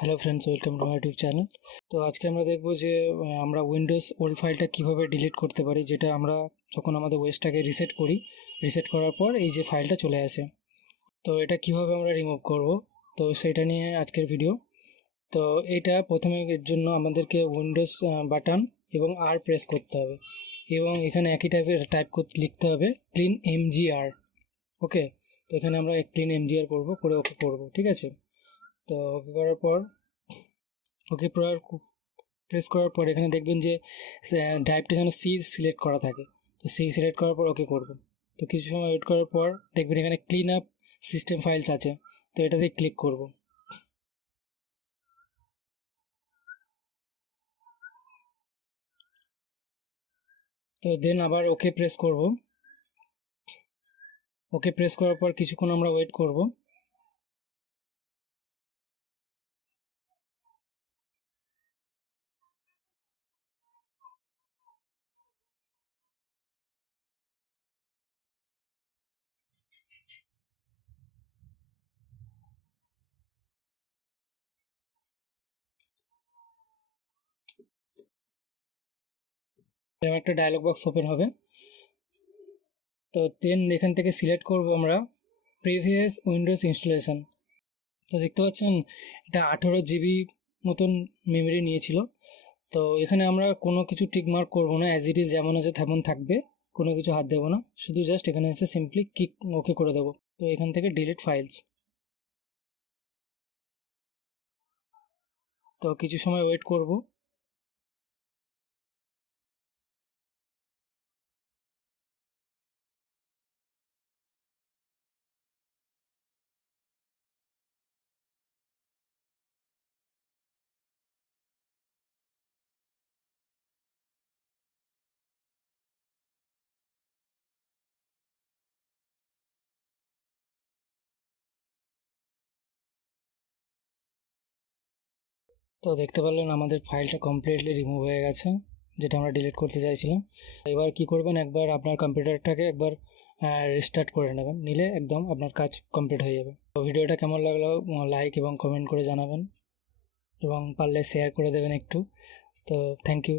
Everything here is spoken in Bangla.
Hello friends, welcome to my YouTube channel. তো আজকে আমরা দেখবো যে আমরা উইন্ডোজ ওল্ড ফাইলটা কিভাবে ডিলিট করতে পারি, যেটা আমরা যখন আমাদের ওয়েসটাকে রিসেট করি, রিসেট করার পর এই যে ফাইলটা চলে আসে। তো এটা কিভাবে আমরা রিমুভ করব, তো সেটা নিয়ে আজকের ভিডিও। তো এটা প্রথমে এর জন্য আমাদেরকে উইন্ডোজ বাটন এবং আর প্রেস করতে হবে, এবং এখানে একই টাইপের লিখতে হবে ক্লিন এমজিআর। ওকে, তো এখানে আমরা ক্লিন এমজিআর করে ওকে করব, ঠিক আছে। তো ওকে করার পর ওকে প্রেস করার পর এখানে দেখবেন যে ড্রাইভটা যেন সি সিলেক্ট করা থাকে। তো সি সিলেক্ট করার পর ওকে করব। তো কিছু সময় ওয়েট করার পর দেখবেন এখানে ক্লিন আপ সিস্টেম ফাইলস আছে, তো এটাতে ক্লিক করব। তো দেন আবার ওকে প্রেস করব। ওকে প্রেস করার পর কিছুক্ষণ আমরা ওয়েট করব। এরকম একটা ডায়লগ বক্স ওপেন হবে। তো দেন এখান থেকে সিলেক্ট করব আমরা প্রিভিয়াস উইন্ডোজ ইনস্টলেশন। তো দেখতে পাচ্ছেন এটা 18 GB মতন মেমরি নিয়েছিল। তো এখানে আমরা কোনো কিছু টিকমার্ক করবো না, অ্যাজ ইট ইজ যেমন আছে তেমন থাকবে, কোনো কিছু হাত দেবো না, শুধু জাস্ট এখানে এসে সিম্পলি ক্লিক ওকে করে দেবো। তো এখান থেকে ডিলিট ফাইলস। তো কিছু সময় ওয়েট করব। তো দেখতে পারলেন আমাদের ফাইলটা কমপ্লিটলি রিমুভ হয়ে গেছে, যেটা আমরা ডিলিট করতে চাইছিলাম। এবার কি করবেন, একবার আপনার কম্পিউটারটাকে একবার রিস্টার্ট করে নেবেন, নিলে একদম আপনার কাজ কমপ্লিট হয়ে যাবে। তো ভিডিওটা কেমন লাগলো লাইক এবং কমেন্ট করে জানাবেন, এবং পারলে শেয়ার করে দেবেন একটু। তো থ্যাংক ইউ।